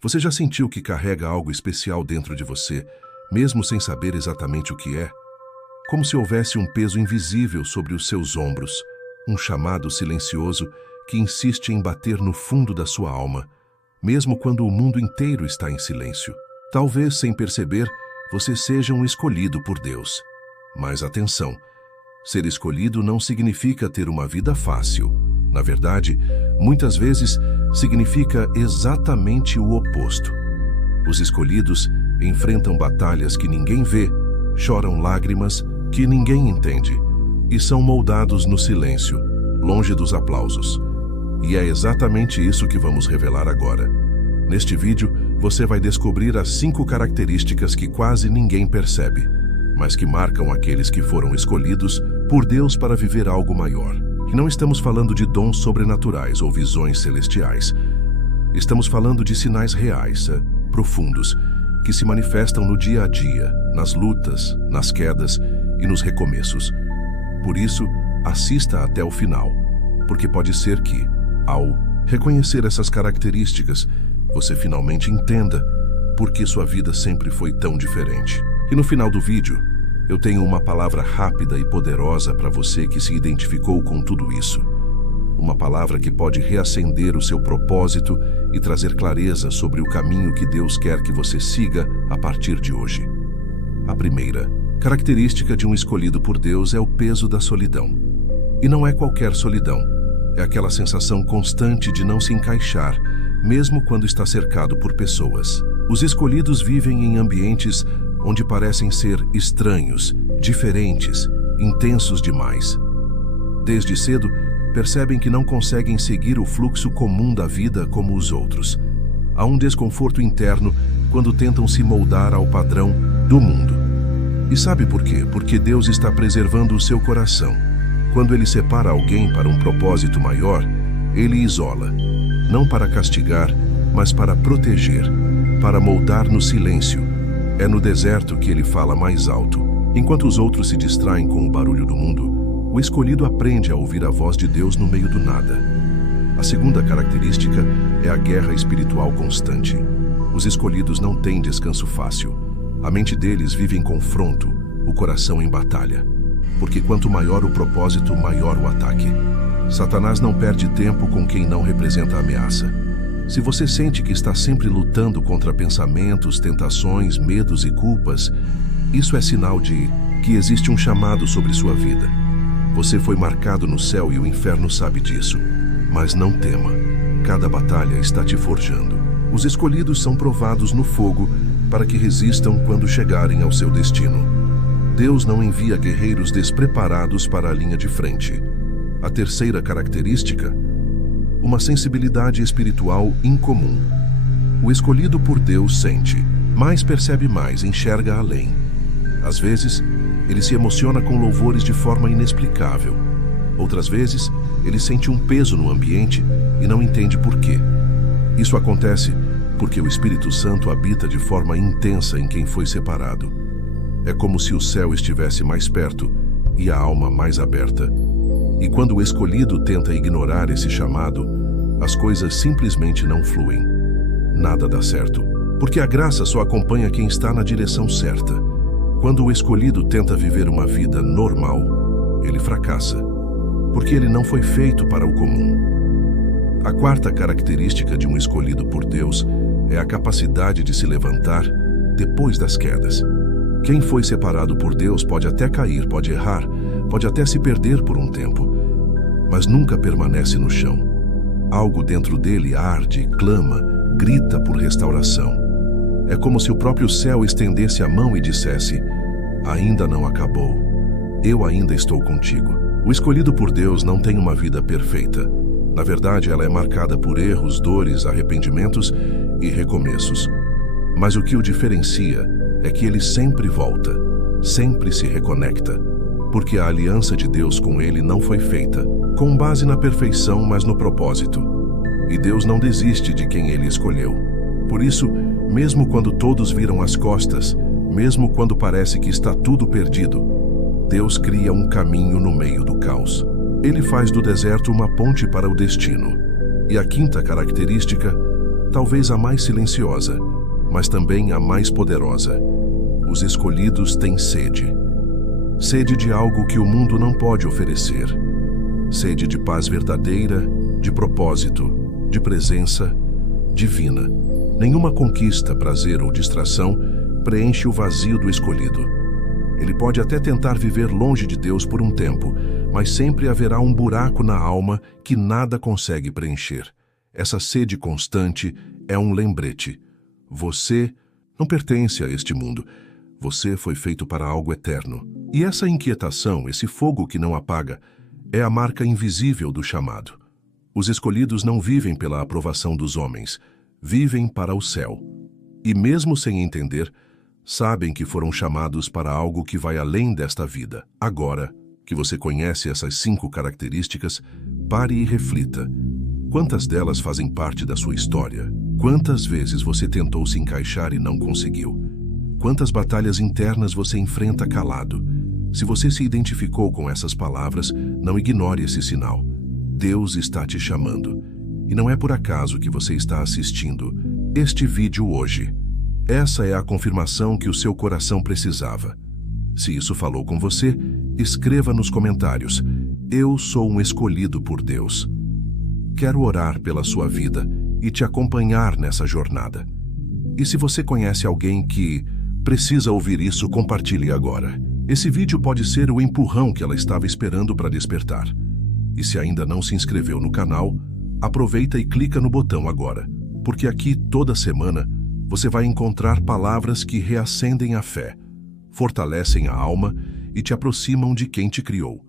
Você já sentiu que carrega algo especial dentro de você, mesmo sem saber exatamente o que é? Como se houvesse um peso invisível sobre os seus ombros, um chamado silencioso que insiste em bater no fundo da sua alma, mesmo quando o mundo inteiro está em silêncio. Talvez, sem perceber, você seja um escolhido por Deus. Mas atenção, ser escolhido não significa ter uma vida fácil. Na verdade, muitas vezes significa exatamente o oposto. Os escolhidos enfrentam batalhas que ninguém vê, choram lágrimas que ninguém entende e são moldados no silêncio, longe dos aplausos. E é exatamente isso que vamos revelar agora. Neste vídeo, você vai descobrir as 5 características que quase ninguém percebe, mas que marcam aqueles que foram escolhidos por Deus para viver algo maior. E não estamos falando de dons sobrenaturais ou visões celestiais. Estamos falando de sinais reais, profundos, que se manifestam no dia a dia, nas lutas, nas quedas e nos recomeços. Por isso, assista até o final, porque pode ser que, ao reconhecer essas características, você finalmente entenda por que sua vida sempre foi tão diferente. E no final do vídeo, eu tenho uma palavra rápida e poderosa para você que se identificou com tudo isso. Uma palavra que pode reacender o seu propósito e trazer clareza sobre o caminho que Deus quer que você siga a partir de hoje. A primeira característica de um escolhido por Deus é o peso da solidão. E não é qualquer solidão. É aquela sensação constante de não se encaixar, mesmo quando está cercado por pessoas. Os escolhidos vivem em ambientes onde parecem ser estranhos, diferentes, intensos demais. Desde cedo, percebem que não conseguem seguir o fluxo comum da vida como os outros. Há um desconforto interno quando tentam se moldar ao padrão do mundo. E sabe por quê? Porque Deus está preservando o seu coração. Quando Ele separa alguém para um propósito maior, Ele isola, não para castigar, mas para proteger, para moldar no silêncio. É no deserto que Ele fala mais alto. Enquanto os outros se distraem com o barulho do mundo, o escolhido aprende a ouvir a voz de Deus no meio do nada. A segunda característica é a guerra espiritual constante. Os escolhidos não têm descanso fácil. A mente deles vive em confronto, o coração em batalha. Porque quanto maior o propósito, maior o ataque. Satanás não perde tempo com quem não representa a ameaça. Se você sente que está sempre lutando contra pensamentos, tentações, medos e culpas, isso é sinal de que existe um chamado sobre sua vida. Você foi marcado no céu e o inferno sabe disso. Mas não tema, cada batalha está te forjando. Os escolhidos são provados no fogo para que resistam quando chegarem ao seu destino. Deus não envia guerreiros despreparados para a linha de frente. A terceira característica, uma sensibilidade espiritual incomum. O escolhido por Deus sente, mais percebe mais, enxerga além. Às vezes, ele se emociona com louvores de forma inexplicável. Outras vezes, ele sente um peso no ambiente e não entende por quê. Isso acontece porque o Espírito Santo habita de forma intensa em quem foi separado. É como se o céu estivesse mais perto e a alma mais aberta. E quando o escolhido tenta ignorar esse chamado, as coisas simplesmente não fluem. Nada dá certo, porque a graça só acompanha quem está na direção certa. Quando o escolhido tenta viver uma vida normal, ele fracassa, porque ele não foi feito para o comum. A quarta característica de um escolhido por Deus é a capacidade de se levantar depois das quedas. Quem foi separado por Deus pode até cair, pode errar, pode até se perder por um tempo, mas nunca permanece no chão. Algo dentro dele arde, clama, grita por restauração. É como se o próprio céu estendesse a mão e dissesse: ainda não acabou, eu ainda estou contigo. O escolhido por Deus não tem uma vida perfeita. Na verdade, ela é marcada por erros, dores, arrependimentos e recomeços. Mas o que o diferencia é que ele sempre volta, sempre se reconecta, porque a aliança de Deus com ele não foi feita com base na perfeição, mas no propósito. E Deus não desiste de quem ele escolheu. Por isso, mesmo quando todos viram as costas, mesmo quando parece que está tudo perdido, Deus cria um caminho no meio do caos. Ele faz do deserto uma ponte para o destino. E a quinta característica talvez a mais silenciosa, mas também a mais poderosa. Os escolhidos têm sede. Sede de algo que o mundo não pode oferecer. Sede de paz verdadeira, de propósito, de presença divina. Nenhuma conquista, prazer ou distração preenche o vazio do escolhido. Ele pode até tentar viver longe de Deus por um tempo, mas sempre haverá um buraco na alma que nada consegue preencher. Essa sede constante é um lembrete. Você não pertence a este mundo. Você foi feito para algo eterno. E essa inquietação, esse fogo que não apaga, é a marca invisível do chamado. Os escolhidos não vivem pela aprovação dos homens, vivem para o céu. E mesmo sem entender, sabem que foram chamados para algo que vai além desta vida. Agora que você conhece essas 5 características, pare e reflita. Quantas delas fazem parte da sua história? Quantas vezes você tentou se encaixar e não conseguiu? Quantas batalhas internas você enfrenta calado? Se você se identificou com essas palavras, não ignore esse sinal. Deus está te chamando. E não é por acaso que você está assistindo este vídeo hoje. Essa é a confirmação que o seu coração precisava. Se isso falou com você, escreva nos comentários: eu sou um escolhido por Deus. Quero orar pela sua vida e te acompanhar nessa jornada. E se você conhece alguém que precisa ouvir isso, compartilhe agora. Esse vídeo pode ser o empurrão que ela estava esperando para despertar. E se ainda não se inscreveu no canal, aproveita e clica no botão agora, porque aqui toda semana você vai encontrar palavras que reacendem a fé, fortalecem a alma e te aproximam de quem te criou.